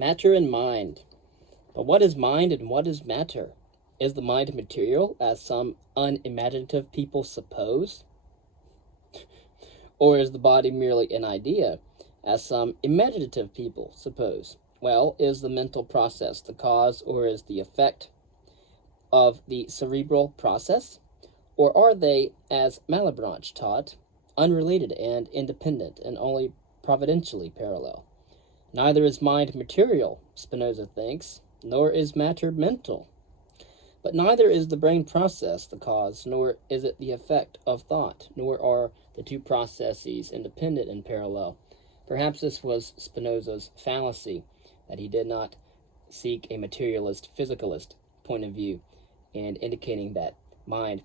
Matter and mind. But what is mind and what is matter? Is the mind material, as some unimaginative people suppose? Or is the body merely an idea, as some imaginative people suppose? Well, is the mental process the cause or is the effect of the cerebral process? Or are they, as Malebranche taught, unrelated and independent and only providentially parallel? Neither is mind material, Spinoza thinks, nor is matter mental. But neither is the brain process the cause, nor is it the effect of thought, nor are the two processes independent and parallel. Perhaps this was Spinoza's fallacy, that he did not seek a materialist, physicalist point of view, and indicating that mind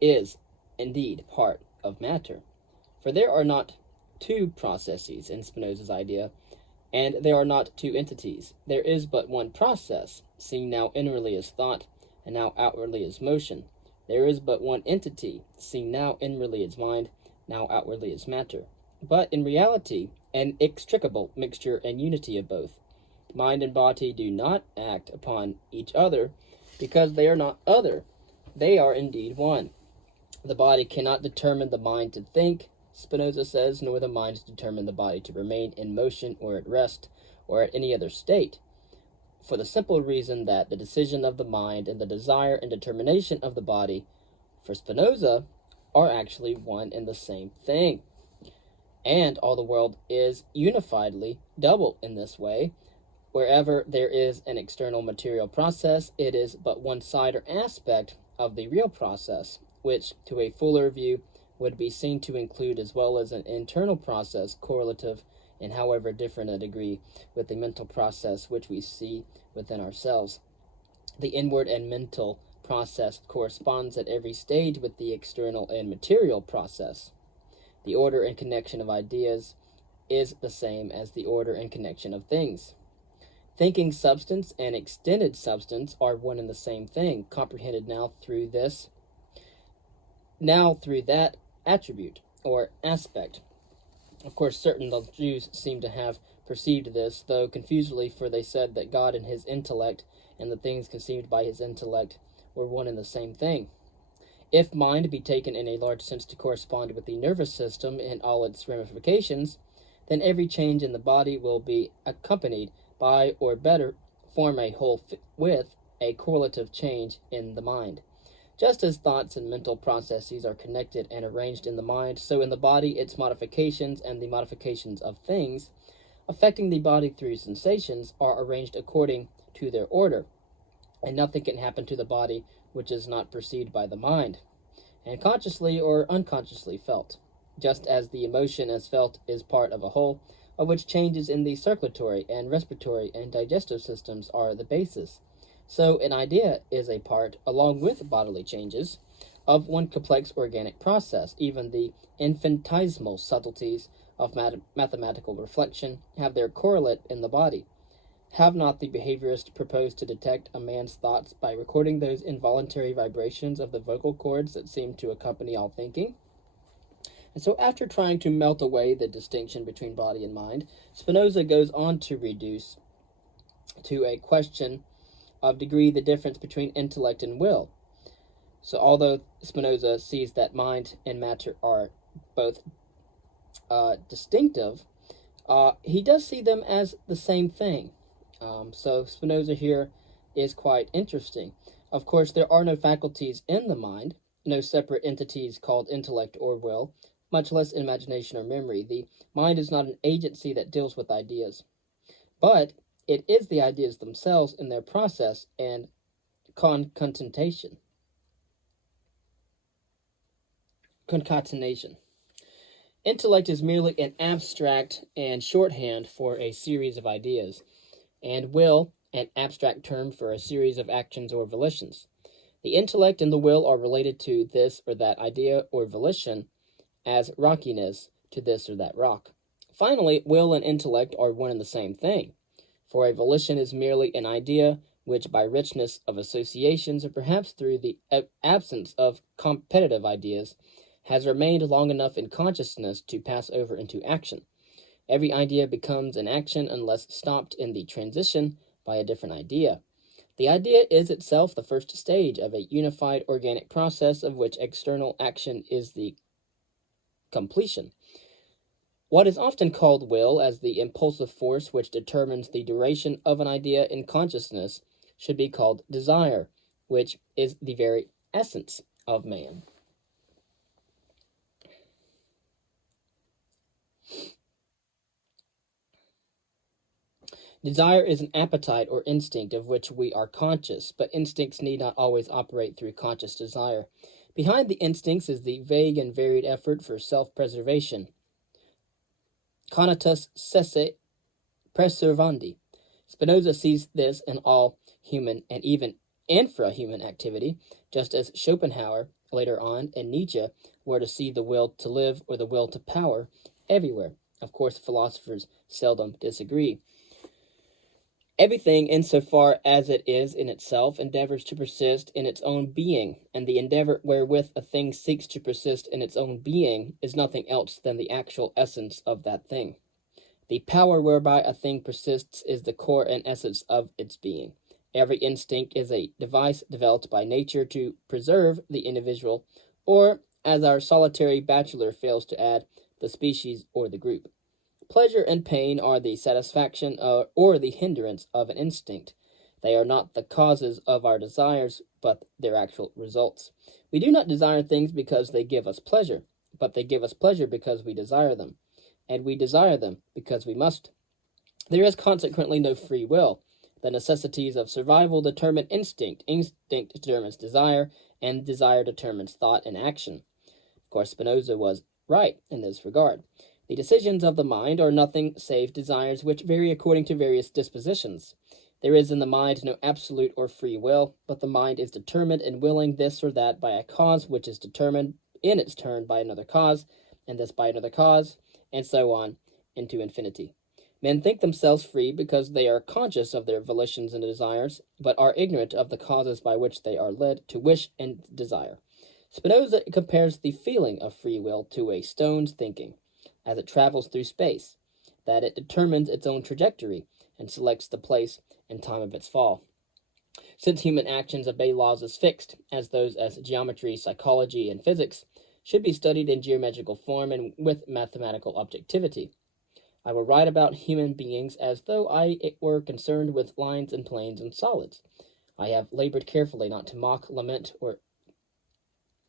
is indeed part of matter. For there are not two processes in Spinoza's idea, and there are not two entities. There is but one process, seen now inwardly as thought, and now outwardly as motion. There is but one entity, seen now inwardly as mind, now outwardly as matter. But in reality, an inextricable mixture and unity of both. Mind and body do not act upon each other, because they are not other. They are indeed one. The body cannot determine the mind to think, Spinoza says, nor the mind to determine the body to remain in motion or at rest or at any other state, for the simple reason that the decision of the mind and the desire and determination of the body, for Spinoza, are actually one and the same thing. And all the world is unifiedly double in this way. Wherever there is an external material process, it is but one side or aspect of the real process, which, to a fuller view, would be seen to include as well as an internal process correlative in however different a degree with the mental process which we see within ourselves. The inward and mental process corresponds at every stage with the external and material process. The order and connection of ideas is the same as the order and connection of things. Thinking substance and extended substance are one and the same thing, comprehended now through that attribute or aspect. Of course, certain of the Jews seem to have perceived this, though confusedly, for they said that God and his intellect and the things conceived by his intellect were one and the same thing. If mind be taken in a large sense to correspond with the nervous system in all its ramifications, then every change in the body will be accompanied by, or better, form a whole with a correlative change in the mind. Just as thoughts and mental processes are connected and arranged in the mind, so in the body its modifications and the modifications of things, affecting the body through sensations, are arranged according to their order, and nothing can happen to the body which is not perceived by the mind, and consciously or unconsciously felt, just as the emotion as felt is part of a whole, of which changes in the circulatory and respiratory and digestive systems are the basis. So an idea is a part, along with bodily changes, of one complex organic process. Even the infinitesimal subtleties of mathematical reflection have their correlate in the body. Have not the behaviorists proposed to detect a man's thoughts by recording those involuntary vibrations of the vocal cords that seem to accompany all thinking? And so after trying to melt away the distinction between body and mind, Spinoza goes on to reduce to a question of degree the difference between intellect and will. So although Spinoza sees that mind and matter are both distinctive, he does see them as the same thing. So Spinoza here is quite interesting. Of course, there are no faculties in the mind, no separate entities called intellect or will, much less imagination or memory. The mind is not an agency that deals with ideas, but it is the ideas themselves in their process and concatenation. Intellect is merely an abstract and shorthand for a series of ideas, and will an abstract term for a series of actions or volitions. The intellect and the will are related to this or that idea or volition as rockiness to this or that rock. Finally, will and intellect are one and the same thing, for a volition is merely an idea which by richness of associations, or perhaps through the absence of competitive ideas, has remained long enough in consciousness to pass over into action. Every idea becomes an action unless stopped in the transition by a different idea. The idea is itself the first stage of a unified organic process of which external action is the completion. What is often called will as the impulsive force which determines the duration of an idea in consciousness should be called desire, which is the very essence of man. Desire is an appetite or instinct of which we are conscious, but instincts need not always operate through conscious desire. Behind the instincts is the vague and varied effort for self-preservation. Cognitus sese preservandi. Spinoza sees this in all human and even infra-human activity, just as Schopenhauer, later on, and Nietzsche were to see the will to live or the will to power everywhere. Of course, philosophers seldom disagree. Everything, insofar as it is in itself, endeavors to persist in its own being, and the endeavor wherewith a thing seeks to persist in its own being is nothing else than the actual essence of that thing. The power whereby a thing persists is the core and essence of its being. Every instinct is a device developed by nature to preserve the individual, or, as our solitary bachelor fails to add, the species or the group. Pleasure and pain are the satisfaction or the hindrance of an instinct. They are not the causes of our desires, but their actual results. We do not desire things because they give us pleasure, but they give us pleasure because we desire them, and we desire them because we must. There is consequently no free will. The necessities of survival determine instinct, instinct determines desire, and desire determines thought and action. Of course, Spinoza was right in this regard. The decisions of the mind are nothing save desires which vary according to various dispositions. There is in the mind no absolute or free will, but the mind is determined in willing this or that by a cause which is determined in its turn by another cause, and this by another cause, and so on into infinity. Men think themselves free because they are conscious of their volitions and desires, but are ignorant of the causes by which they are led to wish and desire. Spinoza compares the feeling of free will to a stone's thinking, as it travels through space, that it determines its own trajectory and selects the place and time of its fall. Since human actions obey laws as fixed as those as geometry, psychology, and physics, should be studied in geometrical form and with mathematical objectivity. I will write about human beings as though I were concerned with lines and planes and solids. I have labored carefully not to mock, lament, or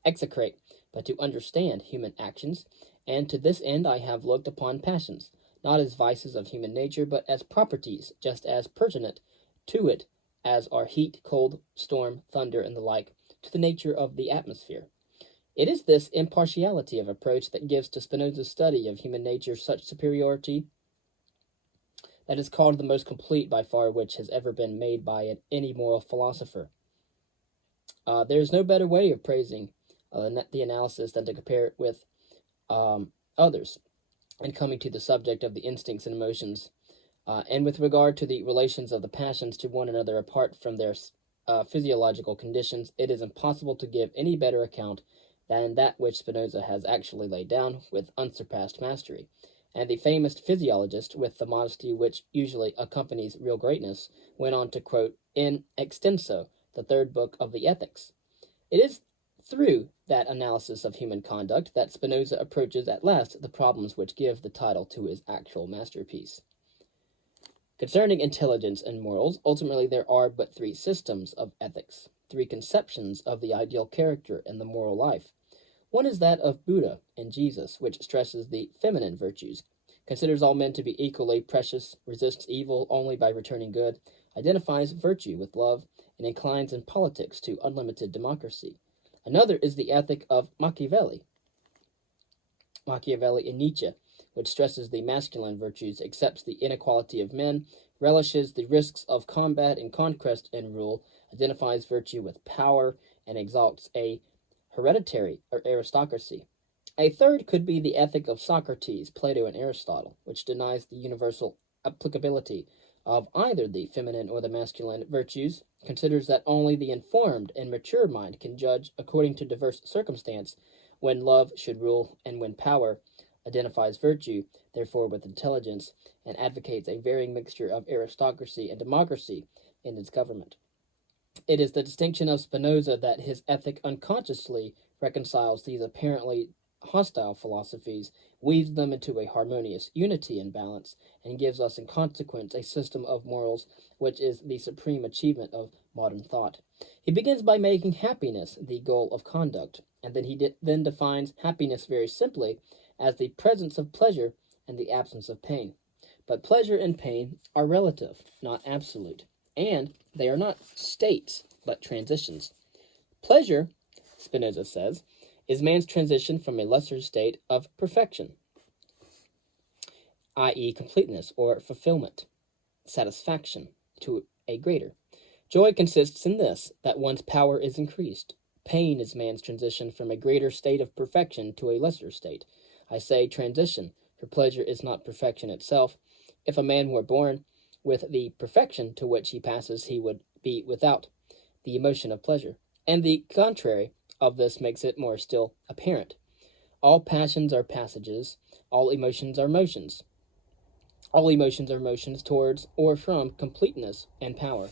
execrate, but to understand human actions, and to this end I have looked upon passions, not as vices of human nature, but as properties just as pertinent to it as are heat, cold, storm, thunder, and the like, to the nature of the atmosphere. It is this impartiality of approach that gives to Spinoza's study of human nature such superiority that is called the most complete by far which has ever been made by any moral philosopher. There is no better way of praising the analysis than to compare it with others, and coming to the subject of the instincts and emotions, and with regard to the relations of the passions to one another apart from their physiological conditions, it is impossible to give any better account than that which Spinoza has actually laid down with unsurpassed mastery. And the famous physiologist, with the modesty which usually accompanies real greatness, went on to quote in extenso the third book of the Ethics. It is through that analysis of human conduct that Spinoza approaches at last the problems which give the title to his actual masterpiece. Concerning intelligence and morals, ultimately there are but three systems of ethics, three conceptions of the ideal character and the moral life. One is that of Buddha and Jesus, which stresses the feminine virtues, considers all men to be equally precious, resists evil only by returning good, identifies virtue with love, and inclines in politics to unlimited democracy. Another is the ethic of Machiavelli and Nietzsche, which stresses the masculine virtues, accepts the inequality of men, relishes the risks of combat and conquest and rule, identifies virtue with power, and exalts a hereditary or aristocracy. A third could be the ethic of Socrates, Plato, and Aristotle, which denies the universal applicability of either the feminine or the masculine virtues, considers that only the informed and mature mind can judge according to diverse circumstance when love should rule and when power, identifies virtue, therefore, with intelligence, and advocates a varying mixture of aristocracy and democracy in its government. It is the distinction of Spinoza that his ethic unconsciously reconciles these apparently hostile philosophies, weaves them into a harmonious unity and balance, and gives us in consequence a system of morals which is the supreme achievement of modern thought. He begins by making happiness the goal of conduct, and then then defines happiness very simply as the presence of pleasure and the absence of pain. But pleasure and pain are relative, not absolute, and they are not states, but transitions. Pleasure, Spinoza says, is man's transition from a lesser state of perfection, i.e., completeness or fulfillment, satisfaction, to a greater. Joy consists in this, that one's power is increased. Pain is man's transition from a greater state of perfection to a lesser state. I say transition, for pleasure is not perfection itself. If a man were born with the perfection to which he passes, he would be without the emotion of pleasure. And the contrary of this makes it more still apparent. All passions are passages, all emotions are motions. All emotions are motions towards or from completeness and power.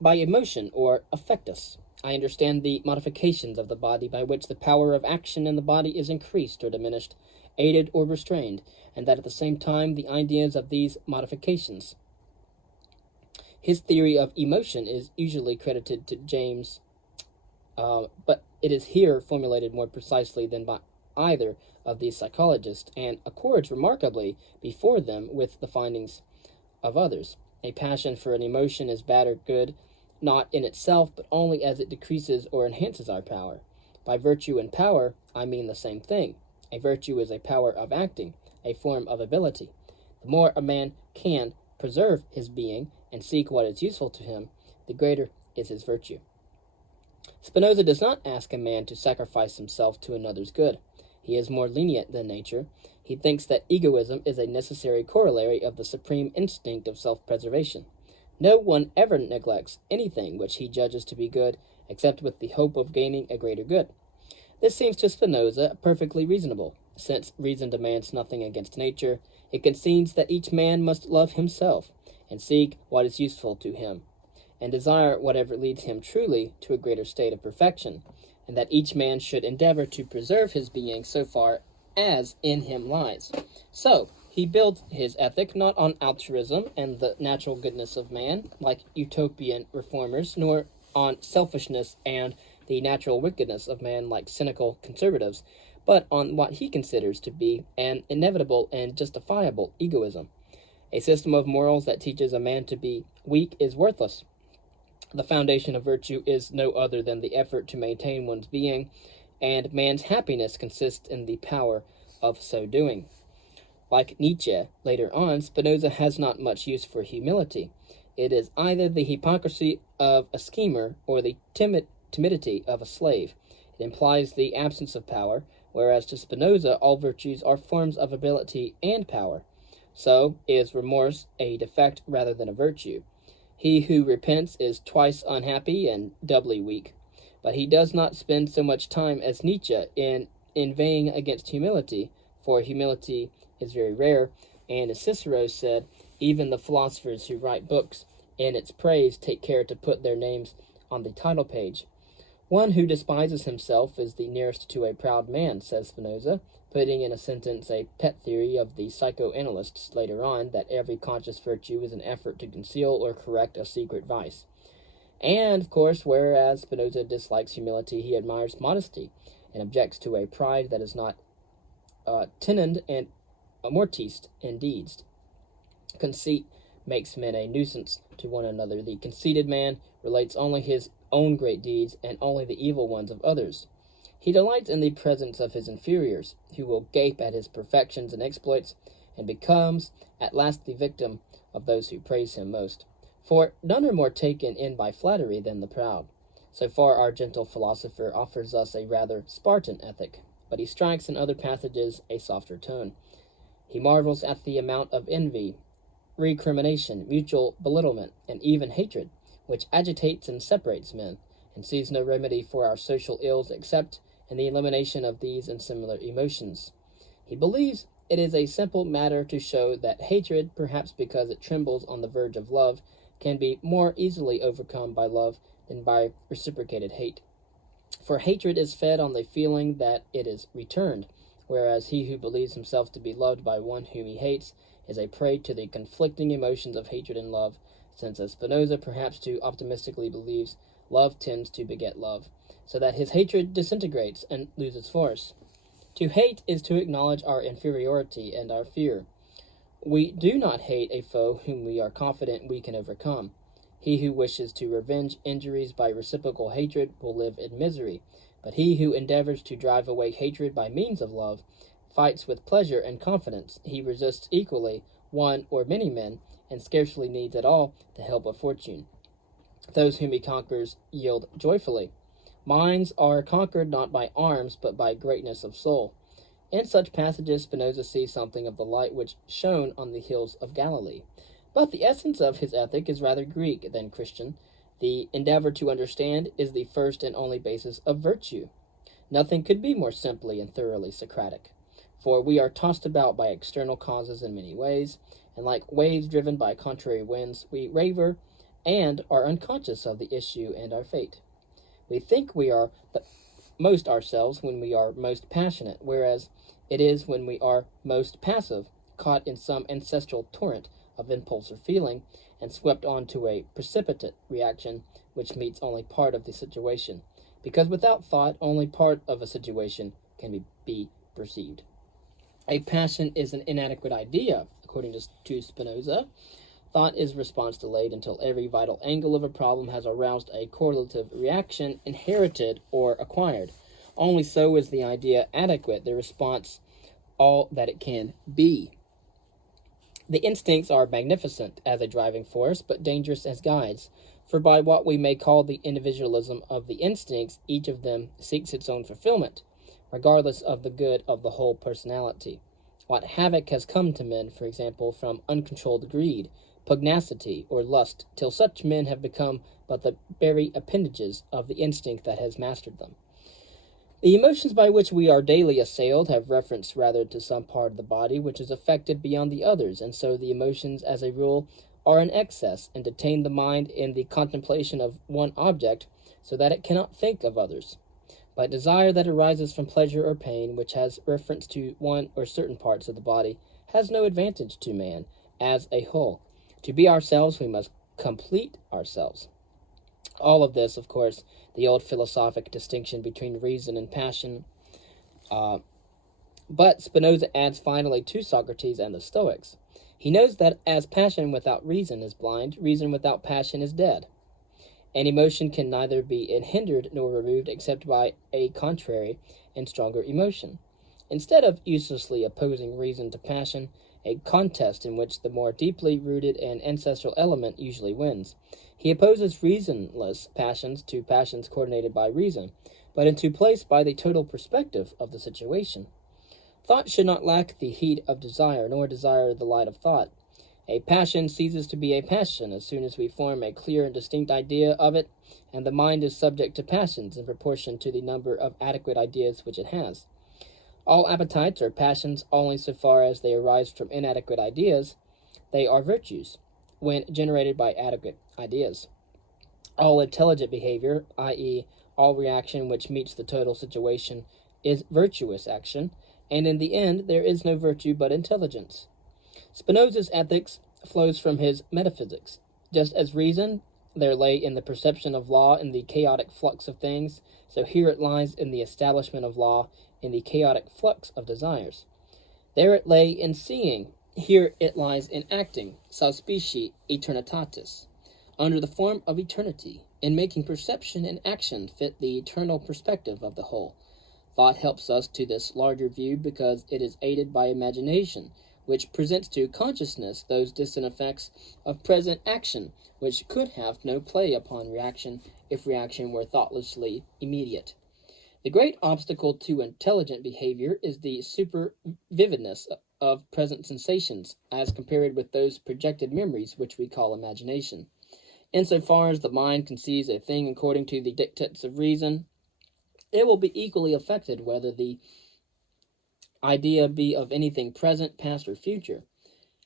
By emotion or affectus, I understand the modifications of the body by which the power of action in the body is increased or diminished, aided or restrained, and that at the same time the ideas of these modifications. His theory of emotion is usually credited to James, but it is here formulated more precisely than by either of these psychologists, and accords remarkably before them with the findings of others. A passion for an emotion is bad or good, not in itself, but only as it decreases or enhances our power. By virtue and power, I mean the same thing. A virtue is a power of acting, a form of ability. The more a man can preserve his being and seek what is useful to him, the greater is his virtue. Spinoza does not ask a man to sacrifice himself to another's good. He is more lenient than nature. He thinks that egoism is a necessary corollary of the supreme instinct of self-preservation. No one ever neglects anything which he judges to be good, except with the hope of gaining a greater good. This seems to Spinoza perfectly reasonable. Since reason demands nothing against nature, it concedes that each man must love himself, and seek what is useful to him, and desire whatever leads him truly to a greater state of perfection, and that each man should endeavor to preserve his being so far as in him lies. So, he builds his ethic not on altruism and the natural goodness of man, like utopian reformers, nor on selfishness and the natural wickedness of man, like cynical conservatives, but on what he considers to be an inevitable and justifiable egoism. A system of morals that teaches a man to be weak is worthless. The foundation of virtue is no other than the effort to maintain one's being, and man's happiness consists in the power of so doing. Like Nietzsche, later on, Spinoza has not much use for humility. It is either the hypocrisy of a schemer or the timidity of a slave. It implies the absence of power, whereas to Spinoza all virtues are forms of ability and power. So is remorse a defect rather than a virtue. He who repents is twice unhappy and doubly weak. But he does not spend so much time as Nietzsche in inveighing against humility, for humility is very rare, and as Cicero said, even the philosophers who write books in its praise take care to put their names on the title page. One who despises himself is the nearest to a proud man, says Spinoza, putting in a sentence a pet theory of the psychoanalysts later on, that every conscious virtue is an effort to conceal or correct a secret vice. And, of course, whereas Spinoza dislikes humility, he admires modesty, and objects to a pride that is not tenoned and amortised in deeds. Conceit makes men a nuisance to one another. The conceited man relates only his own great deeds and only the evil ones of others. He delights in the presence of his inferiors, who will gape at his perfections and exploits, and becomes at last the victim of those who praise him most. For none are more taken in by flattery than the proud. So far our gentle philosopher offers us a rather Spartan ethic, but he strikes in other passages a softer tone. He marvels at the amount of envy, recrimination, mutual belittlement, and even hatred, which agitates and separates men, and sees no remedy for our social ills except in the elimination of these and similar emotions. He believes it is a simple matter to show that hatred, perhaps because it trembles on the verge of love, can be more easily overcome by love than by reciprocated hate. For hatred is fed on the feeling that it is returned, whereas he who believes himself to be loved by one whom he hates is a prey to the conflicting emotions of hatred and love, since, as Spinoza perhaps too optimistically believes, love tends to beget love, so that his hatred disintegrates and loses force. To hate is to acknowledge our inferiority and our fear. We do not hate a foe whom we are confident we can overcome. He who wishes to revenge injuries by reciprocal hatred will live in misery, but he who endeavors to drive away hatred by means of love fights with pleasure and confidence. He resists equally one or many men, and scarcely needs at all the help of fortune. Those whom he conquers yield joyfully. Minds are conquered not by arms, but by greatness of soul. In such passages, Spinoza sees something of the light which shone on the hills of Galilee. But the essence of his ethic is rather Greek than Christian. The endeavor to understand is the first and only basis of virtue. Nothing could be more simply and thoroughly Socratic, for we are tossed about by external causes in many ways, and like waves driven by contrary winds, we waver and are unconscious of the issue and our fate. We think we are the most ourselves when we are most passionate, whereas it is when we are most passive, caught in some ancestral torrent of impulse or feeling, and swept on to a precipitate reaction which meets only part of the situation, because without thought only part of a situation can be perceived. A passion is an inadequate idea, according to Spinoza. Thought is response delayed until every vital angle of a problem has aroused a correlative reaction, inherited or acquired. Only so is the idea adequate, the response all that it can be. The instincts are magnificent as a driving force, but dangerous as guides, for by what we may call the individualism of the instincts, each of them seeks its own fulfillment, regardless of the good of the whole personality. What havoc has come to men, for example, from uncontrolled greed, pugnacity, or lust, till such men have become but the very appendages of the instinct that has mastered them. The emotions by which we are daily assailed have reference rather to some part of the body which is affected beyond the others, and so the emotions, as a rule, are in excess, and detain the mind in the contemplation of one object, so that it cannot think of others. But desire that arises from pleasure or pain, which has reference to one or certain parts of the body, has no advantage to man as a whole. To be ourselves, we must complete ourselves. All of this, of course, the old philosophic distinction between reason and passion. But Spinoza adds finally to Socrates and the Stoics. He knows that as passion without reason is blind, reason without passion is dead. And emotion can neither be hindered nor removed except by a contrary and stronger emotion. Instead of uselessly opposing reason to passion, a contest in which the more deeply rooted and ancestral element usually wins, he opposes reasonless passions to passions coordinated by reason, but into place by the total perspective of the situation. Thought should not lack the heat of desire, nor desire the light of thought. A passion ceases to be a passion as soon as we form a clear and distinct idea of it, and the mind is subject to passions in proportion to the number of adequate ideas which it has. All appetites are passions only so far as they arise from inadequate ideas. They are virtues, when generated by adequate ideas. All intelligent behavior, i.e., all reaction which meets the total situation, is virtuous action, and in the end there is no virtue but intelligence. Spinoza's ethics flows from his metaphysics. Just as reason there lay in the perception of law in the chaotic flux of things, so here it lies in the establishment of law in the chaotic flux of desires. There it lay in seeing, here it lies in acting, sub specie eternitatis, under the form of eternity, in making perception and action fit the eternal perspective of the whole. Thought helps us to this larger view because it is aided by imagination, which presents to consciousness those distant effects of present action which could have no play upon reaction if reaction were thoughtlessly immediate. The great obstacle to intelligent behavior is the supervividness of present sensations, as compared with those projected memories which we call imagination. Insofar as the mind conceives a thing according to the dictates of reason, it will be equally affected whether the idea be of anything present, past, or future.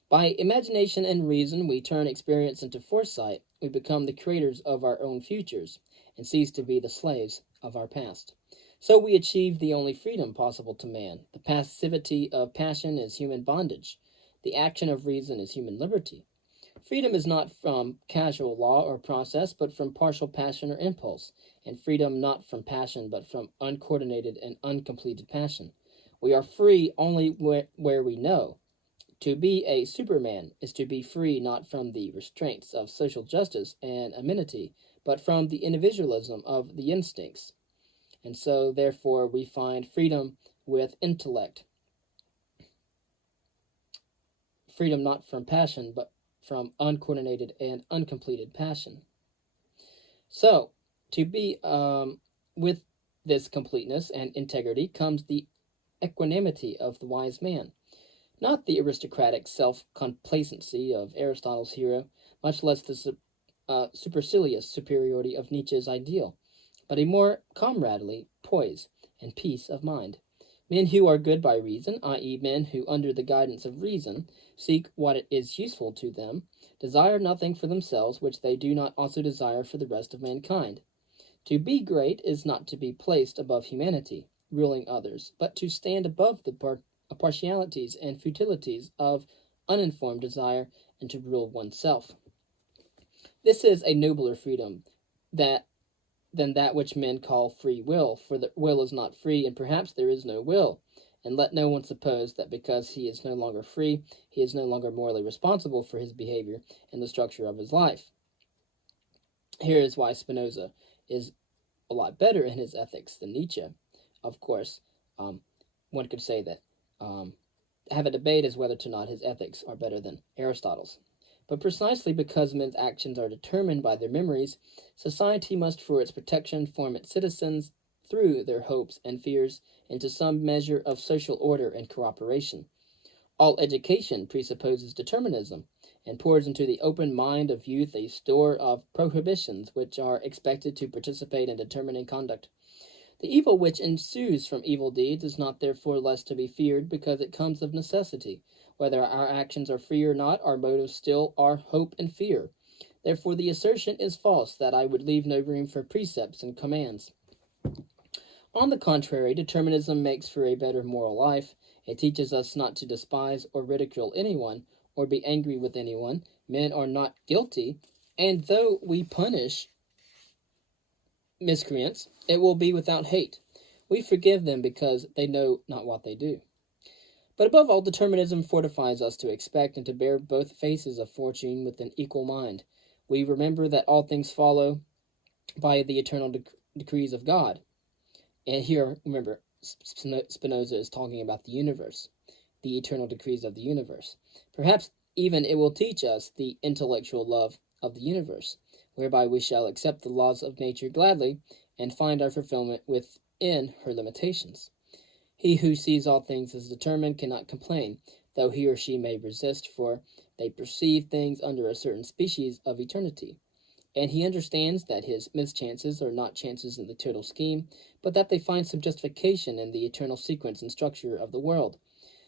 By imagination and reason, we turn experience into foresight. We become the creators of our own futures and cease to be the slaves of our past. So we achieve the only freedom possible to man. The passivity of passion is human bondage. The action of reason is human liberty. Freedom is not from casual law or process, but from partial passion or impulse, and freedom not from passion, but from uncoordinated and uncompleted passion. We are free only where we know. To be a Superman is to be free not from the restraints of social justice and amenity, but from the individualism of the instincts. And so, therefore, we find freedom with intellect. Freedom not from passion, but from uncoordinated and uncompleted passion. So, to be with this completeness and integrity comes the equanimity of the wise man. Not the aristocratic self-complacency of Aristotle's hero, much less the supercilious superiority of Nietzsche's ideal, but a more comradely poise and peace of mind. Men who are good by reason, i.e., men who, under the guidance of reason, seek what is useful to them, desire nothing for themselves which they do not also desire for the rest of mankind. To be great is not to be placed above humanity, ruling others, but to stand above the partialities and futilities of uninformed desire and to rule oneself. This is a nobler freedom than that which men call free will, for the will is not free, and perhaps there is no will. And let no one suppose that because he is no longer free, he is no longer morally responsible for his behavior and the structure of his life. Here is why Spinoza is a lot better in his ethics than Nietzsche. Of course, one could say that have a debate as whether or not his ethics are better than Aristotle's. But precisely because men's actions are determined by their memories, society must for its protection form its citizens through their hopes and fears into some measure of social order and cooperation. All education presupposes determinism, and pours into the open mind of youth a store of prohibitions which are expected to participate in determining conduct. The evil which ensues from evil deeds is not therefore less to be feared because it comes of necessity. Whether our actions are free or not, our motives still are hope and fear. Therefore the assertion is false that I would leave no room for precepts and commands. On the contrary, determinism makes for a better moral life. It teaches us not to despise or ridicule anyone, or be angry with anyone. Men are not guilty, and though we punish miscreants, it will be without hate. We forgive them because they know not what they do. But above all, determinism fortifies us to expect and to bear both faces of fortune with an equal mind. We remember that all things follow by the eternal decrees of God. And here, remember, Spinoza is talking about the universe, the eternal decrees of the universe. Perhaps even it will teach us the intellectual love of the universe, whereby we shall accept the laws of nature gladly and find our fulfillment within her limitations. He who sees all things as determined cannot complain, though he or she may resist, for they perceive things under a certain species of eternity. And he understands that his mischances are not chances in the total scheme, but that they find some justification in the eternal sequence and structure of the world.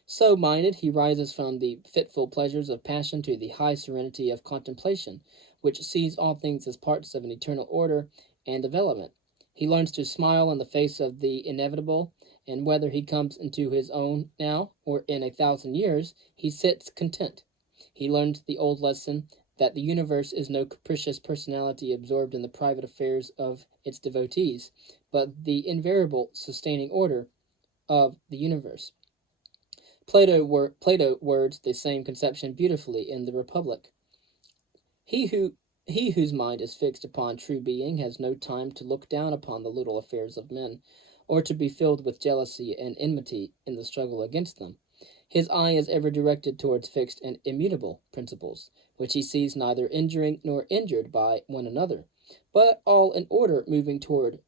So minded, he rises from the fitful pleasures of passion to the high serenity of contemplation, which sees all things as parts of an eternal order and development. He learns to smile in the face of the inevitable, and whether he comes into his own now or in 1,000 years, he sits content. He learns the old lesson that the universe is no capricious personality absorbed in the private affairs of its devotees, but the invariable sustaining order of the universe. Plato words the same conception beautifully in the Republic. He whose mind is fixed upon true being has no time to look down upon the little affairs of men, or to be filled with jealousy and enmity in the struggle against them. His eye is ever directed towards fixed and immutable principles, which he sees neither injuring nor injured by one another, but all in order moving toward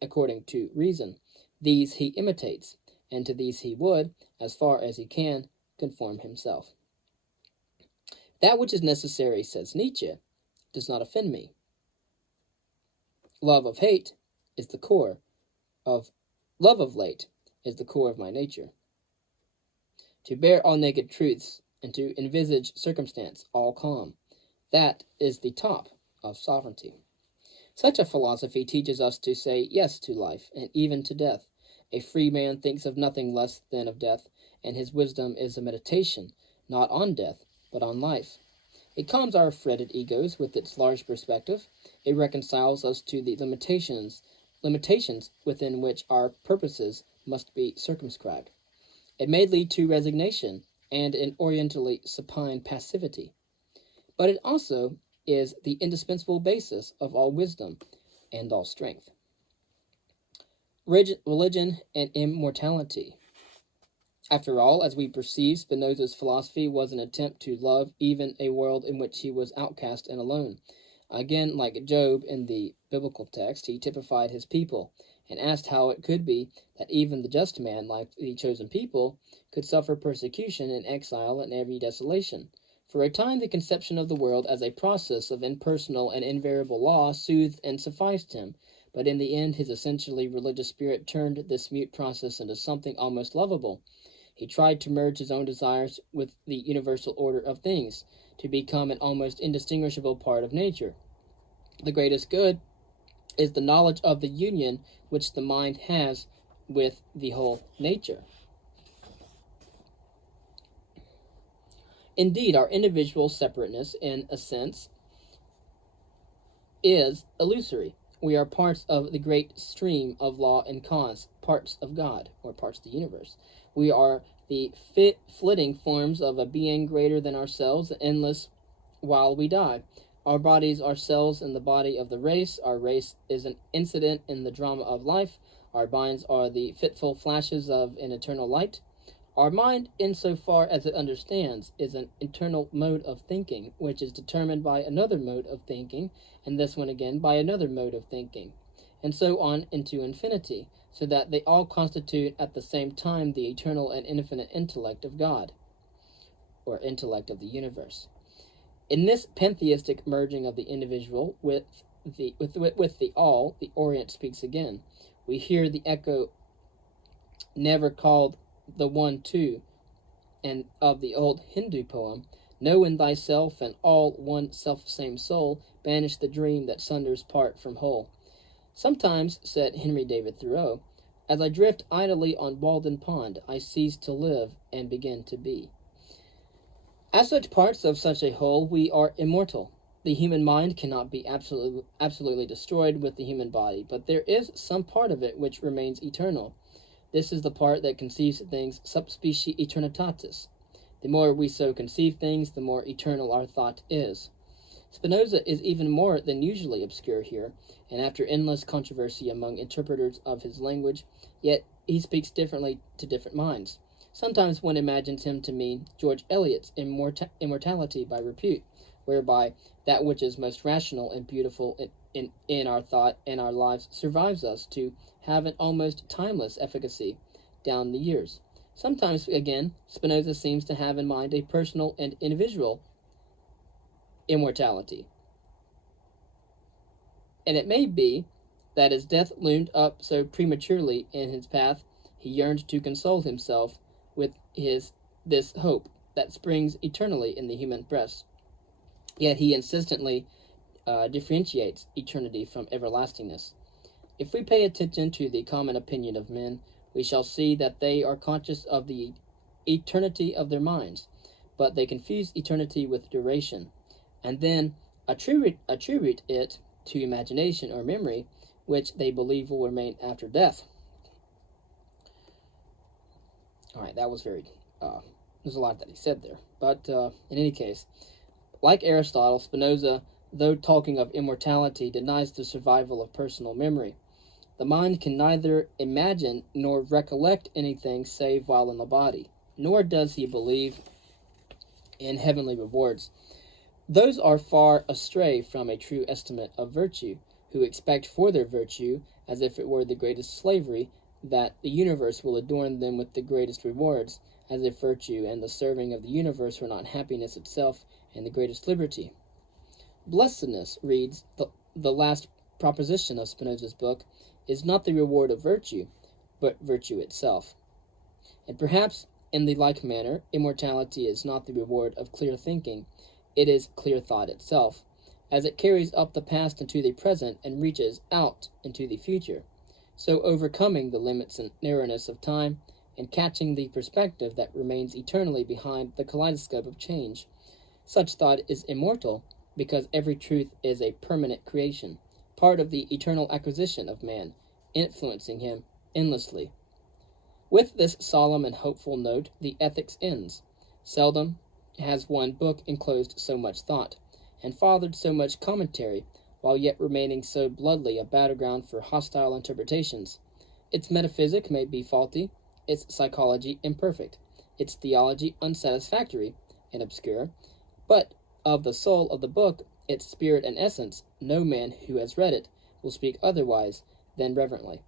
according to reason. These he imitates, and to these he would, as far as he can, conform himself. That which is necessary, says Nietzsche, does not offend me. Love of late is the core of my nature. to bear all naked truths, and to envisage circumstance all calm. That is the top of sovereignty. Such a philosophy teaches us to say yes to life, and even to death. A free man thinks of nothing less than of death, and his wisdom is a meditation, not on death, but on life. It calms our fretted egos with its large perspective. It reconciles us to the limitations within which our purposes must be circumscribed. It may lead to resignation and an orientally supine passivity, but it also is the indispensable basis of all wisdom and all strength. Religion and immortality. After all, as we perceive, Spinoza's philosophy was an attempt to love even a world in which he was outcast and alone. Again, like Job in the biblical text, he typified his people and asked how it could be that even the just man, like the chosen people, could suffer persecution and exile and every desolation. For a time, the conception of the world as a process of impersonal and invariable law soothed and sufficed him, but in the end his essentially religious spirit turned this mute process into something almost lovable. He tried to merge his own desires with the universal order of things, to become an almost indistinguishable part of nature. The greatest good is the knowledge of the union which the mind has with the whole nature. Indeed, our individual separateness, in a sense, is illusory. We are parts of the great stream of law and cause, parts of God, or parts of the universe. We are the flitting forms of a being greater than ourselves, endless while we die. Our bodies are cells in the body of the race. Our race is an incident in the drama of life. Our minds are the fitful flashes of an eternal light. Our mind, insofar as it understands, is an internal mode of thinking, which is determined by another mode of thinking, and this one again by another mode of thinking, and so on into infinity, so that they all constitute at the same time the eternal and infinite intellect of God, or intellect of the universe. In this pantheistic merging of the individual with the all, the Orient speaks again. We hear the echo never called the one two, and of the old Hindu poem, know in thyself and all one self-same soul, banish the dream that sunders part from whole. Sometimes, said Henry David Thoreau, as I drift idly on Walden Pond, I cease to live and begin to be. As such parts of such a whole, we are immortal. The human mind cannot be absolutely destroyed with the human body, but there is some part of it which remains eternal. This is the part that conceives things sub specie eternitatis. The more we so conceive things, the more eternal our thought is. Spinoza is even more than usually obscure here, and after endless controversy among interpreters of his language, yet he speaks differently to different minds. Sometimes one imagines him to mean George Eliot's immortality by repute, whereby that which is most rational and beautiful in our thought and our lives survives us to have an almost timeless efficacy down the years. Sometimes, again, Spinoza seems to have in mind a personal and individual immortality. And it may be that as death loomed up so prematurely in his path, he yearned to console himself with this hope that springs eternally in the human breast. Yet he insistently differentiates eternity from everlastingness. If we pay attention to the common opinion of men, we shall see that they are conscious of the eternity of their minds, but they confuse eternity with duration, and then attribute it to imagination or memory, which they believe will remain after death. All right, that was there's a lot that he said there. But in any case, like Aristotle, Spinoza, though talking of immortality, denies the survival of personal memory. The mind can neither imagine nor recollect anything save while in the body, nor does he believe in heavenly rewards. Those are far astray from a true estimate of virtue, who expect for their virtue, as if it were the greatest slavery, that the universe will adorn them with the greatest rewards, as if virtue and the serving of the universe were not happiness itself and the greatest liberty. Blessedness, reads the last proposition of Spinoza's book, is not the reward of virtue, but virtue itself. And perhaps In the like manner, immortality is not the reward of clear thinking, it is clear thought itself, as it carries up the past into the present and reaches out into the future, so overcoming the limits and narrowness of time and catching the perspective that remains eternally behind the kaleidoscope of change. Such thought is immortal because every truth is a permanent creation, part of the eternal acquisition of man, influencing him endlessly. With this solemn and hopeful note, the ethics ends. Seldom has one book enclosed so much thought, and fathered so much commentary, while yet remaining so bloodily a battleground for hostile interpretations. Its metaphysic may be faulty, its psychology imperfect, its theology unsatisfactory and obscure, but of the soul of the book, its spirit and essence, no man who has read it will speak otherwise than reverently.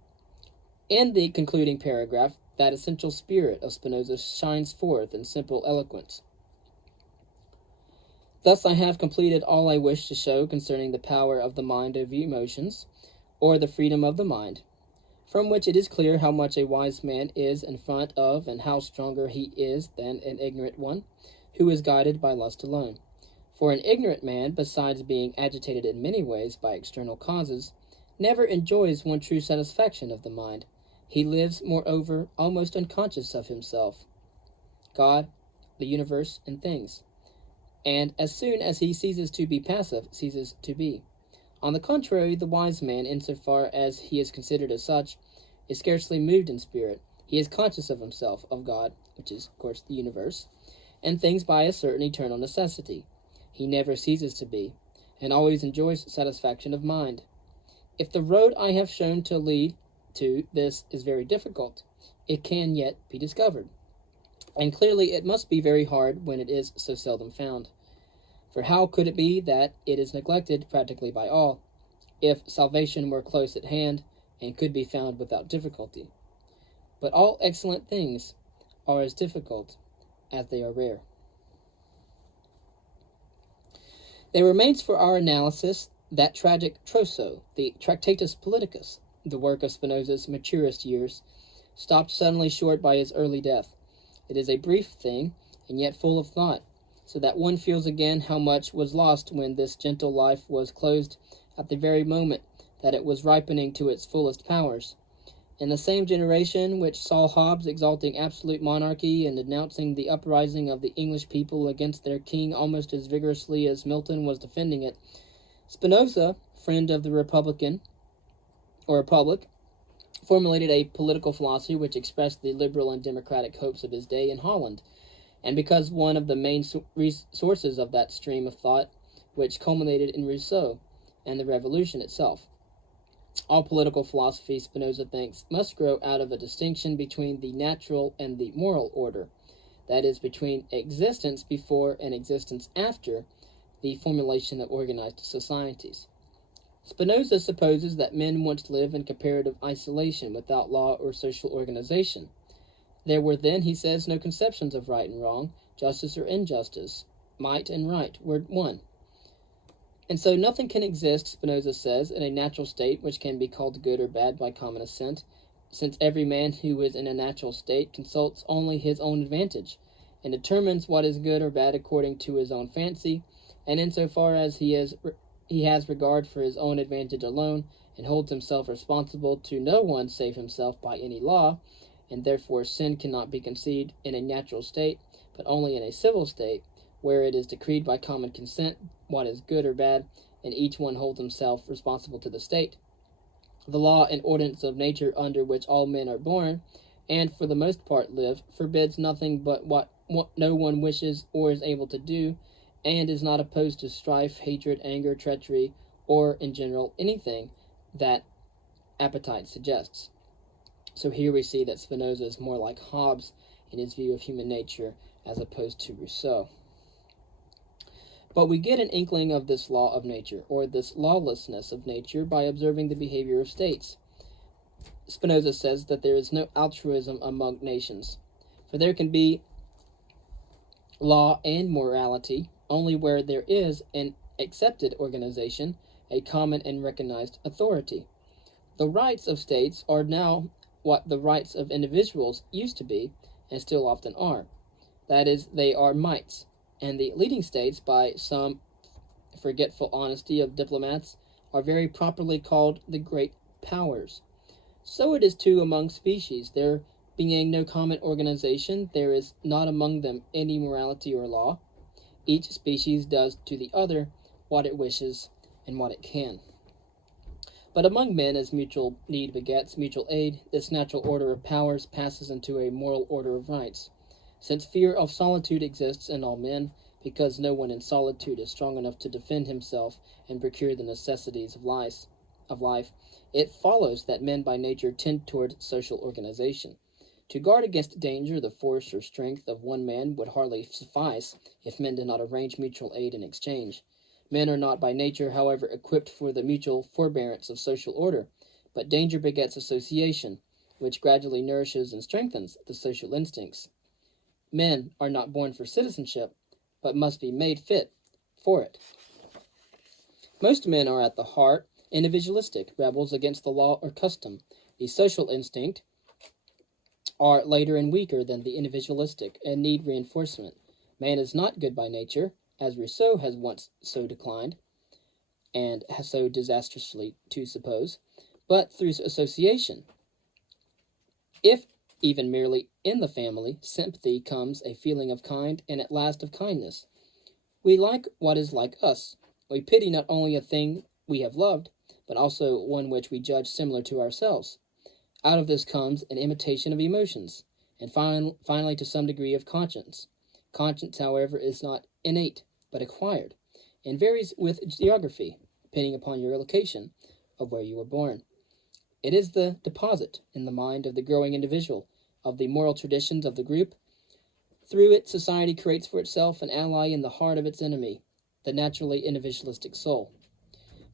In the concluding paragraph, that essential spirit of Spinoza shines forth in simple eloquence. Thus I have completed all I wish to show concerning the power of the mind over emotions, or the freedom of the mind, from which it is clear how much a wise man is in front of and how stronger he is than an ignorant one, who is guided by lust alone. For an ignorant man, besides being agitated in many ways by external causes, never enjoys one true satisfaction of the mind. He lives, moreover, almost unconscious of himself, God, the universe, and things, and as soon as he ceases to be passive, ceases to be. On the contrary, the wise man, insofar as he is considered as such, is scarcely moved in spirit. He is conscious of himself, of God, which is, of course, the universe, and things by a certain eternal necessity. He never ceases to be, and always enjoys satisfaction of mind. If the road I have shown to lead to this is very difficult, it can yet be discovered, and clearly it must be very hard when it is so seldom found. For how could it be that it is neglected practically by all, if salvation were close at hand and could be found without difficulty? But all excellent things are as difficult as they are rare. There remains for our analysis that tragic trosso, the Tractatus Politicus, the work of Spinoza's maturest years, stopped suddenly short by his early death. It is a brief thing, and yet full of thought, so that one feels again how much was lost when this gentle life was closed at the very moment that it was ripening to its fullest powers. In the same generation which saw Hobbes exalting absolute monarchy and denouncing the uprising of the English people against their king almost as vigorously as Milton was defending it, Spinoza, friend of the Republic, formulated a political philosophy which expressed the liberal and democratic hopes of his day in Holland, and because one of the main sources of that stream of thought which culminated in Rousseau and the Revolution itself. All political philosophy, Spinoza thinks, must grow out of a distinction between the natural and the moral order, that is, between existence before and existence after the formulation of organized societies. Spinoza supposes that men once live in comparative isolation without law or social organization. There were then, he says, no conceptions of right and wrong, justice or injustice. Might and right were one. And so nothing can exist, Spinoza says, in a natural state which can be called good or bad by common assent, since every man who is in a natural state consults only his own advantage, and determines what is good or bad according to his own fancy, and insofar as he has regard for his own advantage alone, and holds himself responsible to no one save himself by any law, and therefore sin cannot be conceived in a natural state, but only in a civil state, where it is decreed by common consent what is good or bad, and each one holds himself responsible to the state. The law and ordinance of nature under which all men are born, and for the most part live, forbids nothing but what no one wishes or is able to do, and is not opposed to strife, hatred, anger, treachery, or, in general, anything that appetite suggests. So here we see that Spinoza is more like Hobbes in his view of human nature as opposed to Rousseau. But we get an inkling of this law of nature, or this lawlessness of nature, by observing the behavior of states. Spinoza says that there is no altruism among nations, for there can be law and morality only where there is an accepted organization, a common and recognized authority. The rights of states are now what the rights of individuals used to be, and still often are. That is, they are mights, and the leading states, by some forgetful honesty of diplomats, are very properly called the great powers. So it is too among species. There being no common organization, there is not among them any morality or law. Each species does to the other what it wishes and what it can. But among men, as mutual need begets mutual aid, this natural order of powers passes into a moral order of rights. Since fear of solitude exists in all men, because no one in solitude is strong enough to defend himself and procure the necessities of life, it follows that men by nature tend toward social organization. To guard against danger, the force or strength of one man would hardly suffice if men did not arrange mutual aid and exchange. Men are not by nature, however, equipped for the mutual forbearance of social order, but danger begets association, which gradually nourishes and strengthens the social instincts. Men are not born for citizenship, but must be made fit for it. Most men are at the heart individualistic, rebels against the law or custom. The social instinct are later and weaker than the individualistic and need reinforcement. Man is not good by nature, as Rousseau has once so declined, and has so disastrously to suppose, but through association. If even merely in the family, sympathy comes a feeling of kind, and at last of kindness. We like what is like us. We pity not only a thing we have loved, but also one which we judge similar to ourselves. Out of this comes an imitation of emotions, and finally to some degree of conscience. Conscience, however, is not innate, but acquired, and varies with geography, depending upon your location of where you were born. It is the deposit in the mind of the growing individual of the moral traditions of the group. Through it, society creates for itself an ally in the heart of its enemy, the naturally individualistic soul.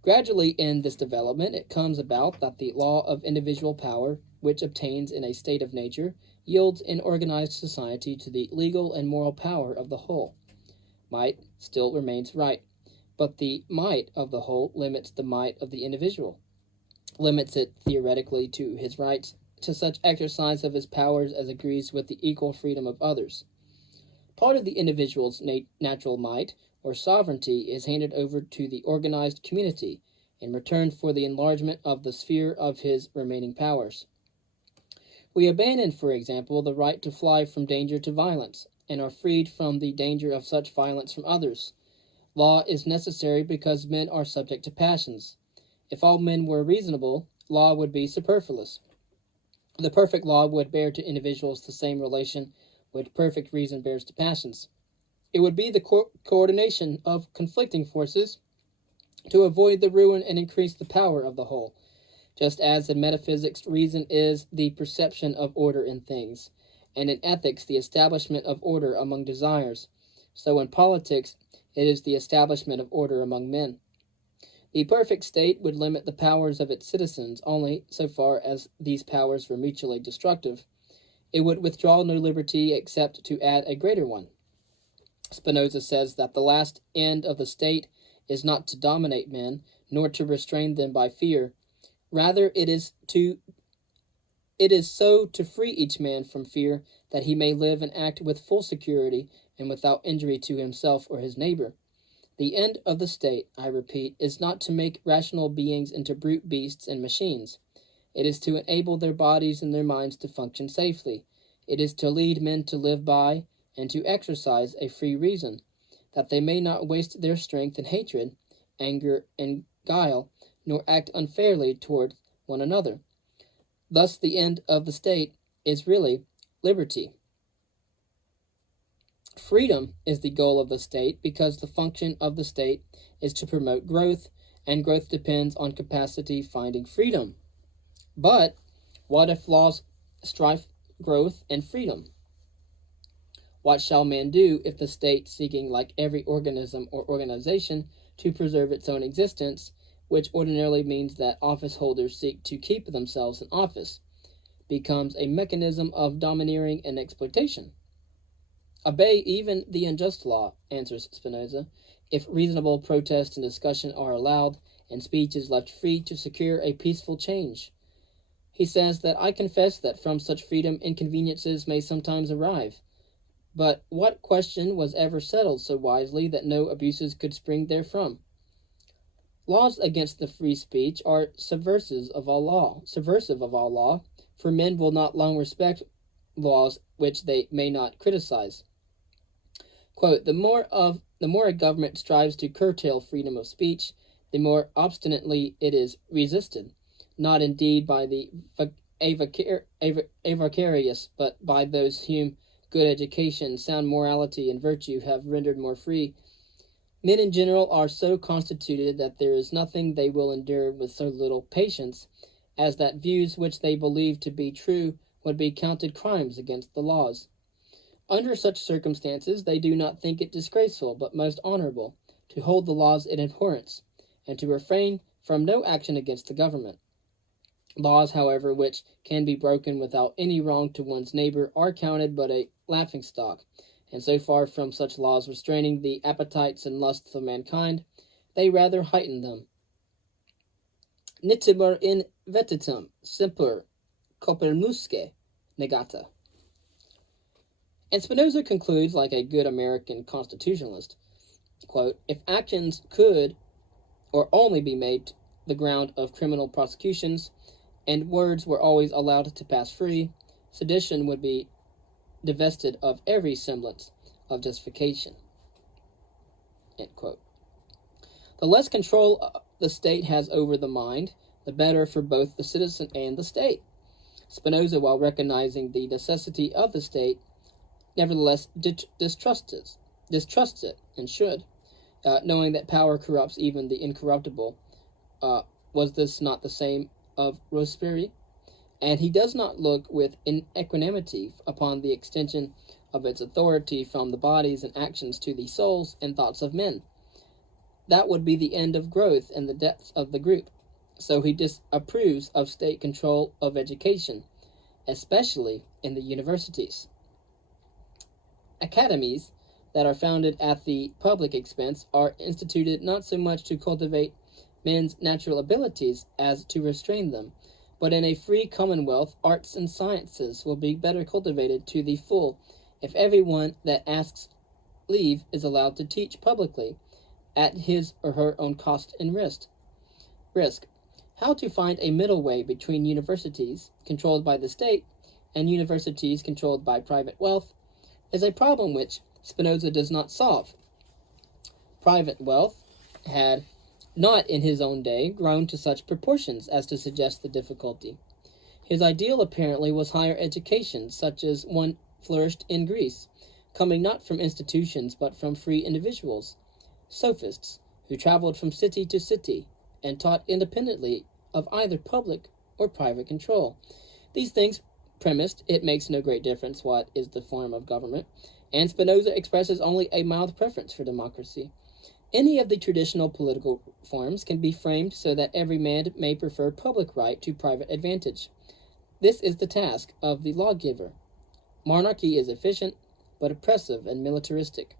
Gradually in this development, it comes about that the law of individual power, which obtains in a state of nature, yields in organized society to the legal and moral power of the whole. Might still remains right, but the might of the whole limits the might of the individual, limits it theoretically to his rights, to such exercise of his powers as agrees with the equal freedom of others. Part of the individual's natural might or sovereignty is handed over to the organized community in return for the enlargement of the sphere of his remaining powers. We abandon, for example, the right to fly from danger to violence, and are freed from the danger of such violence from others. Law is necessary because men are subject to passions. If all men were reasonable, law would be superfluous. The perfect law would bear to individuals the same relation which perfect reason bears to passions. It would be the coordination of conflicting forces to avoid the ruin and increase the power of the whole. Just as in metaphysics reason is the perception of order in things, and in ethics the establishment of order among desires, so in politics it is the establishment of order among men. The perfect state would limit the powers of its citizens only so far as these powers were mutually destructive. It would withdraw no liberty except to add a greater one. Spinoza says that the last end of the state is not to dominate men, nor to restrain them by fear. Rather, it is so to free each man from fear that he may live and act with full security and without injury to himself or his neighbor. The end of the state, I repeat, is not to make rational beings into brute beasts and machines. It is to enable their bodies and their minds to function safely. It is to lead men to live by and to exercise a free reason, that they may not waste their strength in hatred, anger, and guile, nor act unfairly toward one another. Thus the end of the state is really liberty. Freedom is the goal of the state because the function of the state is to promote growth, and growth depends on capacity finding freedom. But what if laws strive growth and freedom? What shall man do if the state, seeking like every organism or organization to preserve its own existence, which ordinarily means that office holders seek to keep themselves in office, becomes a mechanism of domineering and exploitation? Obey even the unjust law, answers Spinoza, if reasonable protest and discussion are allowed, and speech is left free to secure a peaceful change. He says that I confess that from such freedom inconveniences may sometimes arrive. But what question was ever settled so wisely that no abuses could spring therefrom? Laws against the free speech are subversive of all law, for men will not long respect laws which they may not criticize. Quote, the more a government strives to curtail freedom of speech, the more obstinately it is resisted, not indeed by the avaricious, but by those whom good education, sound morality, and virtue have rendered more free. Men in general are so constituted that there is nothing they will endure with so little patience as that views which they believe to be true would be counted crimes against the laws. Under such circumstances, they do not think it disgraceful, but most honorable, to hold the laws in abhorrence, and to refrain from no action against the government. Laws, however, which can be broken without any wrong to one's neighbor, are counted but a laughing-stock, and so far from such laws restraining the appetites and lusts of mankind, they rather heighten them. Nitibur in vetitum semper copermusque negata. And Spinoza concludes, like a good American constitutionalist, quote, if actions could or only be made the ground of criminal prosecutions, and words were always allowed to pass free, sedition would be divested of every semblance of justification. End quote. The less control the state has over the mind, the better for both the citizen and the state. Spinoza, while recognizing the necessity of the state, nevertheless distrusts it, and should, knowing that power corrupts even the incorruptible. Was this not the same of Robespierre? And he does not look with equanimity upon the extension of its authority from the bodies and actions to the souls and thoughts of men. That would be the end of growth and the depth of the group. So he disapproves of state control of education, especially in the universities. Academies that are founded at the public expense are instituted not so much to cultivate men's natural abilities as to restrain them, but in a free commonwealth arts and sciences will be better cultivated to the full if everyone that asks leave is allowed to teach publicly at his or her own cost and risk. How to find a middle way between universities controlled by the state and universities controlled by private wealth is a problem which Spinoza does not solve. Private wealth had not in his own day grown to such proportions as to suggest the difficulty. His ideal apparently was higher education, such as one flourished in Greece, coming not from institutions but from free individuals, sophists, who traveled from city to city and taught independently of either public or private control. These things premised, it makes no great difference what is the form of government, and Spinoza expresses only a mild preference for democracy. Any of the traditional political forms can be framed so that every man may prefer public right to private advantage. This is the task of the lawgiver. Monarchy is efficient, but oppressive and militaristic.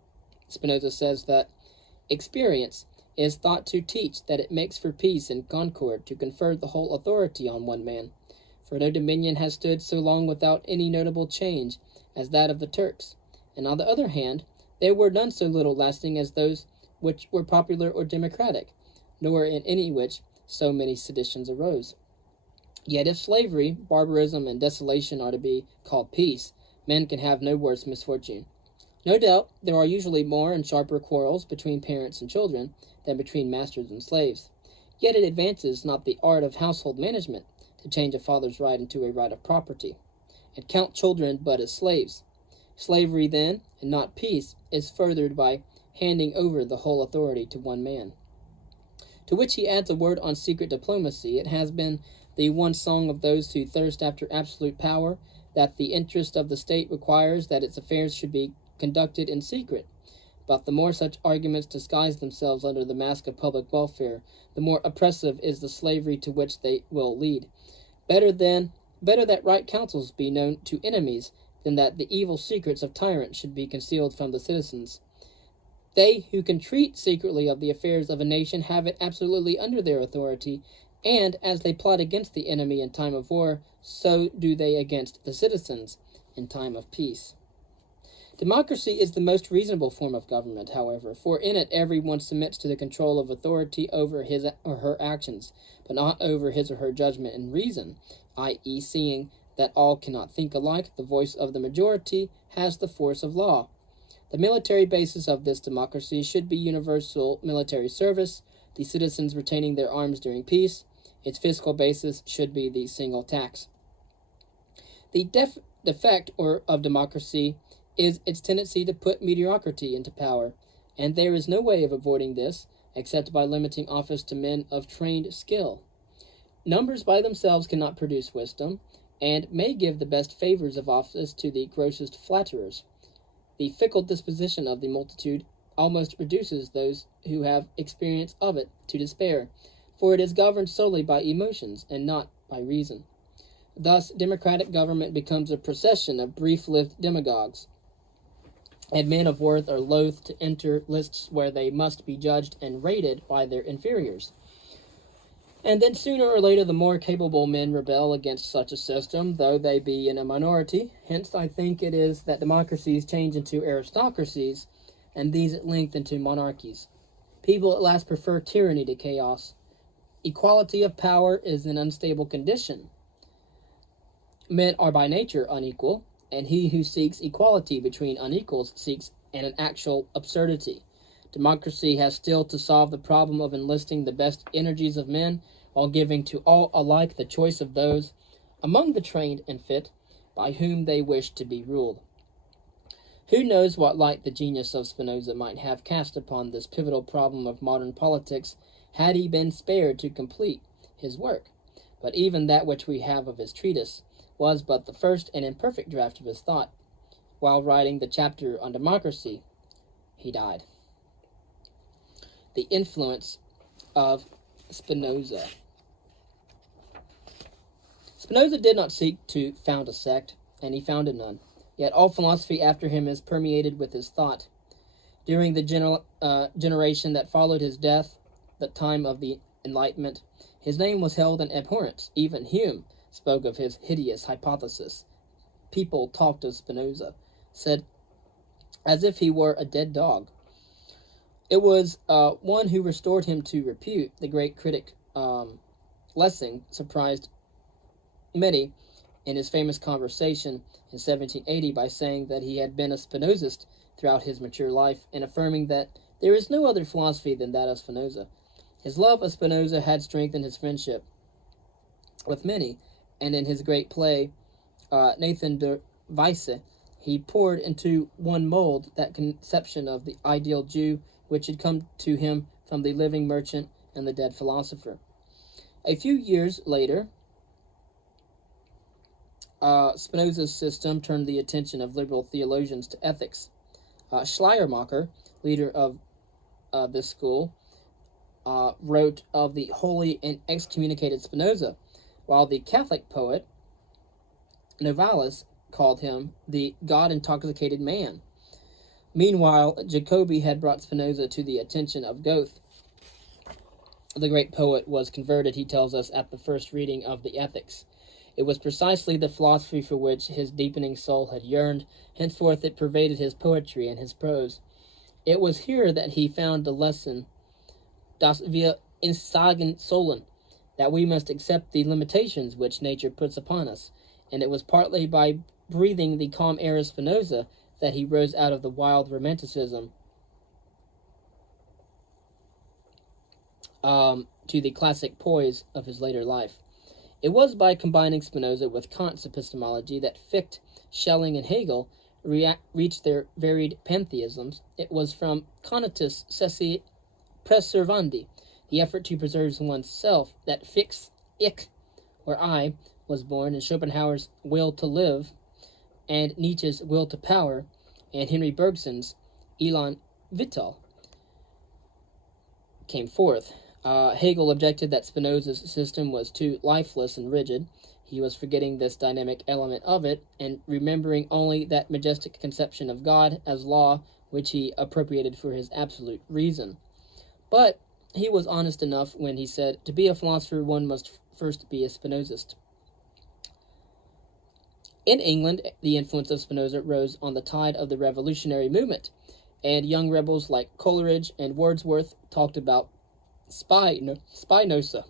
Spinoza says that experience is thought to teach that it makes for peace and concord to confer the whole authority on one man, for no dominion has stood so long without any notable change as that of the Turks, and on the other hand, there were none so little lasting as those which were popular or democratic, nor in any which so many seditions arose. Yet if slavery, barbarism, and desolation are to be called peace, men can have no worse misfortune. No doubt there are usually more and sharper quarrels between parents and children than between masters and slaves. Yet it advances not the art of household management to change a father's right into a right of property, and count children but as slaves. Slavery, then, and not peace, is furthered by handing over the whole authority to one man. To which he adds a word on secret diplomacy. It has been the one song of those who thirst after absolute power that the interest of the state requires that its affairs should be conducted in secret. But the more such arguments disguise themselves under the mask of public welfare, the more oppressive is the slavery to which they will lead. Better that right counsels be known to enemies than that the evil secrets of tyrants should be concealed from the citizens. They who can treat secretly of the affairs of a nation have it absolutely under their authority, And as they plot against the enemy in time of war, so do they against the citizens in time of peace. Democracy is the most reasonable form of government, however, for in it everyone submits to the control of authority over his or her actions, but not over his or her judgment and reason, i.e., seeing that all cannot think alike, the voice of the majority has the force of law. The military basis of this democracy should be universal military service, the citizens retaining their arms during peace. Its fiscal basis should be the single tax. The defect of democracy is its tendency to put mediocrity into power, and there is no way of avoiding this except by limiting office to men of trained skill. Numbers by themselves cannot produce wisdom, and may give the best favors of office to the grossest flatterers. The fickle disposition of the multitude almost reduces those who have experience of it to despair, for it is governed solely by emotions and not by reason. Thus, democratic government becomes a procession of brief-lived demagogues, and men of worth are loath to enter lists where they must be judged and rated by their inferiors. And then sooner or later the more capable men rebel against such a system, though they be in a minority. Hence I think it is that democracies change into aristocracies, and these at length into monarchies. People at last prefer tyranny to chaos. Equality of power is an unstable condition. Men are by nature unequal, and he who seeks equality between unequals seeks an actual absurdity. Democracy has still to solve the problem of enlisting the best energies of men, while giving to all alike the choice of those, among the trained and fit, by whom they wish to be ruled. Who knows what light the genius of Spinoza might have cast upon this pivotal problem of modern politics, had he been spared to complete his work? But even that which we have of his treatise was but the first and imperfect draft of his thought. While writing the chapter on democracy, he died. The influence of Spinoza. Spinoza did not seek to found a sect, and he founded none. Yet all philosophy after him is permeated with his thought. During the generation that followed his death, the time of the Enlightenment, his name was held in abhorrence. Even Hume spoke of his hideous hypothesis. People talked of Spinoza, said as if he were a dead dog. It was one who restored him to repute. The great critic Lessing surprised many in his famous conversation in 1780 by saying that he had been a Spinozist throughout his mature life, and affirming that there is no other philosophy than that of Spinoza. His love of Spinoza had strengthened his friendship with many, and in his great play, Nathan der Weisse, he poured into one mold that conception of the ideal Jew which had come to him from the living merchant and the dead philosopher. A few years later, Spinoza's system turned the attention of liberal theologians to ethics. Schleiermacher, leader of this school, wrote of the holy and excommunicated Spinoza, while the Catholic poet Novalis called him the God-intoxicated man. Meanwhile, Jacobi had brought Spinoza to the attention of Goethe. The great poet was converted, he tells us, at the first reading of the Ethics. It was precisely the philosophy for which his deepening soul had yearned. Henceforth it pervaded his poetry and his prose. It was here that he found the lesson, dass wir entsagen sollen, that we must accept the limitations which nature puts upon us, and it was partly by breathing the calm air of Spinoza that he rose out of the wild romanticism to the classic poise of his later life. It was by combining Spinoza with Kant's epistemology that Fichte, Schelling, and Hegel reached their varied pantheisms. It was from Cognitus Cesi Preservandi, the effort to preserve one's self, that Fichte's Ich, or I, was born, and Schopenhauer's will to live, and Nietzsche's will to power, and Henry Bergson's Elan Vital came forth. Hegel objected that Spinoza's system was too lifeless and rigid. He was forgetting this dynamic element of it, and remembering only that majestic conception of God as law, which he appropriated for his absolute reason. But he was honest enough when he said, "To be a philosopher, one must first be a Spinozist." In England, the influence of Spinoza rose on the tide of the revolutionary movement, and young rebels like Coleridge and Wordsworth talked about Spinoza,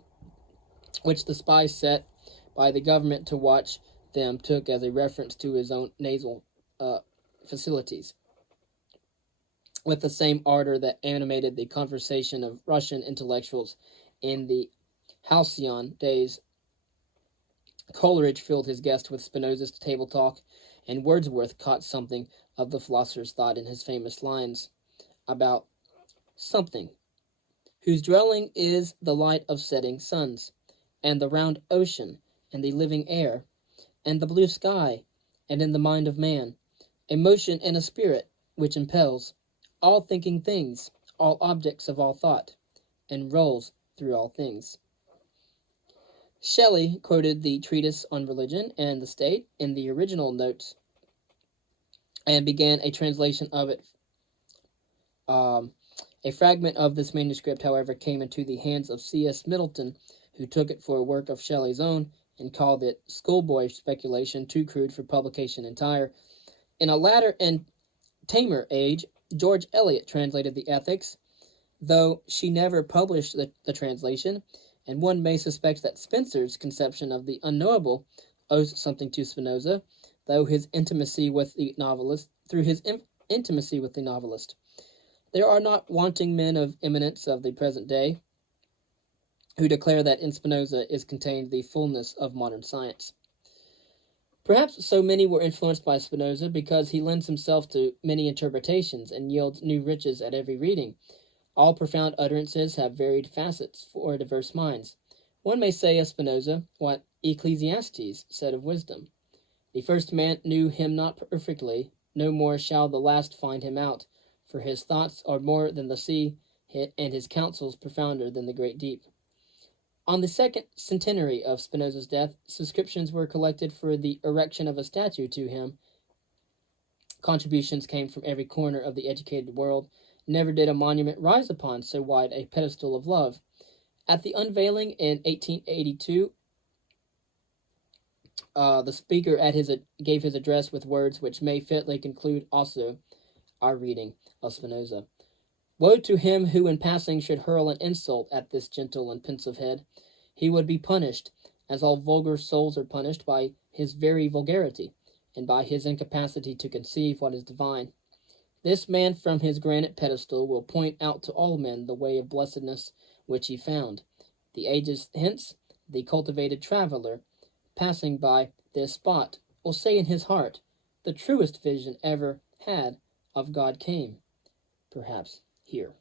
which the spies set by the government to watch them took as a reference to his own nasal facilities, with the same ardor that animated the conversation of Russian intellectuals in the halcyon days. Coleridge filled his guest with Spinoza's table talk, and Wordsworth caught something of the philosopher's thought in his famous lines about something, whose dwelling is the light of setting suns, and the round ocean, and the living air, and the blue sky, and in the mind of man, a motion and a spirit which impels all thinking things, all objects of all thought, and rolls through all things. Shelley quoted the treatise on religion and the state in the original notes and began a translation of it. A fragment of this manuscript, however, came into the hands of C.S. Middleton, who took it for a work of Shelley's own and called it schoolboy speculation too crude for publication entire. In a latter and tamer age, George Eliot translated the Ethics, though she never published the translation, and one may suspect that Spencer's conception of the unknowable owes something to Spinoza, through his intimacy with the novelist. There are not wanting men of eminence of the present day who declare that in Spinoza is contained the fullness of modern science. Perhaps so many were influenced by Spinoza because he lends himself to many interpretations and yields new riches at every reading. All profound utterances have varied facets for diverse minds. One may say of Spinoza what Ecclesiastes said of wisdom: "The first man knew him not perfectly, no more shall the last find him out, for his thoughts are more than the sea, and his counsels profounder than the great deep." On the second centenary of Spinoza's death, subscriptions were collected for the erection of a statue to him. Contributions came from every corner of the educated world. Never did a monument rise upon so wide a pedestal of love. At the unveiling in 1882, the speaker gave his address with words which may fitly conclude also our reading of Spinoza. "Woe to him who in passing should hurl an insult at this gentle and pensive head. He would be punished, as all vulgar souls are punished, by his very vulgarity, and by his incapacity to conceive what is divine. This man from his granite pedestal will point out to all men the way of blessedness which he found. The ages hence, the cultivated traveler, passing by this spot, will say in his heart, the truest vision ever had of God came, perhaps, here."